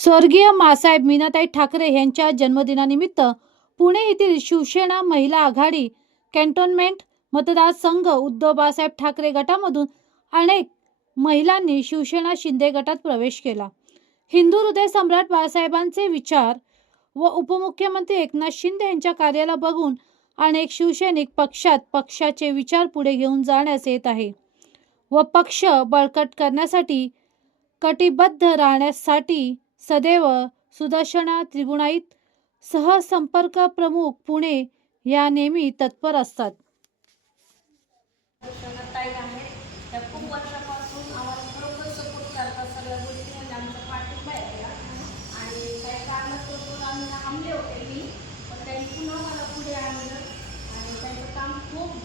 स्वर्गीय मासाहेब मीनाताई ठाकरे यांच्या जन्मदिनानिमित्त पुणे येथील शिवसेना महिला आघाडी कॅन्टोन्मेंट मतदारसंघ उद्धव बाळासाहेब ठाकरे गटामधून अनेक महिलांनी शिवसेना शिंदे गटात प्रवेश केला. हिंदू हृदय सम्राट बाळासाहेबांचे विचार व उपमुख्यमंत्री एकनाथ शिंदे यांच्या कार्याला बघून अनेक शिवसैनिक पक्षात पक्षाचे विचार पुढे घेऊन जाण्यास येत आहे व पक्ष बळकट करण्यासाठी कटिबद्ध राहण्यासाठी सदैव सुदर्शना त्रिगुणाईत सहसंपर्क प्रमुख पुणे या नेहमी तत्पर असतात. खूप वर्षापासून आम्हाला खरोखर सपोर्ट करतात सगळ्या म्हणजे आमचा पाठिंबा आहे त्याला आणि काही कारणास्तव आम्ही थांबले होते मी पण त्यांनी पुन्हा मला पुढे आणलं. आणि त्यांचं काम खूप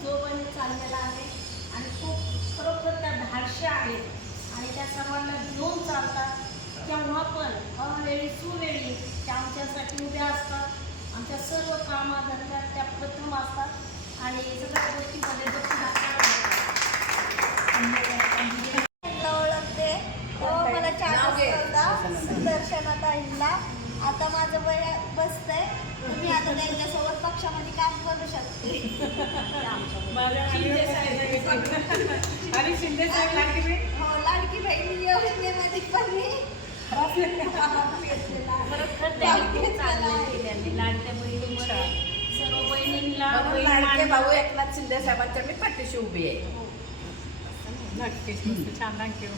चाललेलं आहे. आणि खूप खरोखर त्या धाडशा आहेत आणि त्या सर्वांना घेऊन चालतात तेव्हा पण अवेळी सुवेळी त्या आमच्यासाठी उभ्या असतात आमच्या सर्व कामाधंद्यात त्या प्रथम असतात आणि सगळ्या गोष्टीमध्ये दक्षिण त्यांना ओळखते तेव्हा मला चान्स होता सुदर्शनाताईंना आता माझं वय बसतंय. तुम्ही आता त्यांच्यासोबत पक्षामध्ये काम करू शकते. आणि शिंदे साहेब लाडकी बहीण? हो लाडकी बहीण योजनेमध्ये पण मी लाडक्या सर्व बहिणींना लाडके भाऊ एकनाथ शिंदे साहेबांच्या मी पाठीशी उभी आहे. नक्कीच मस्त छान थँक्यू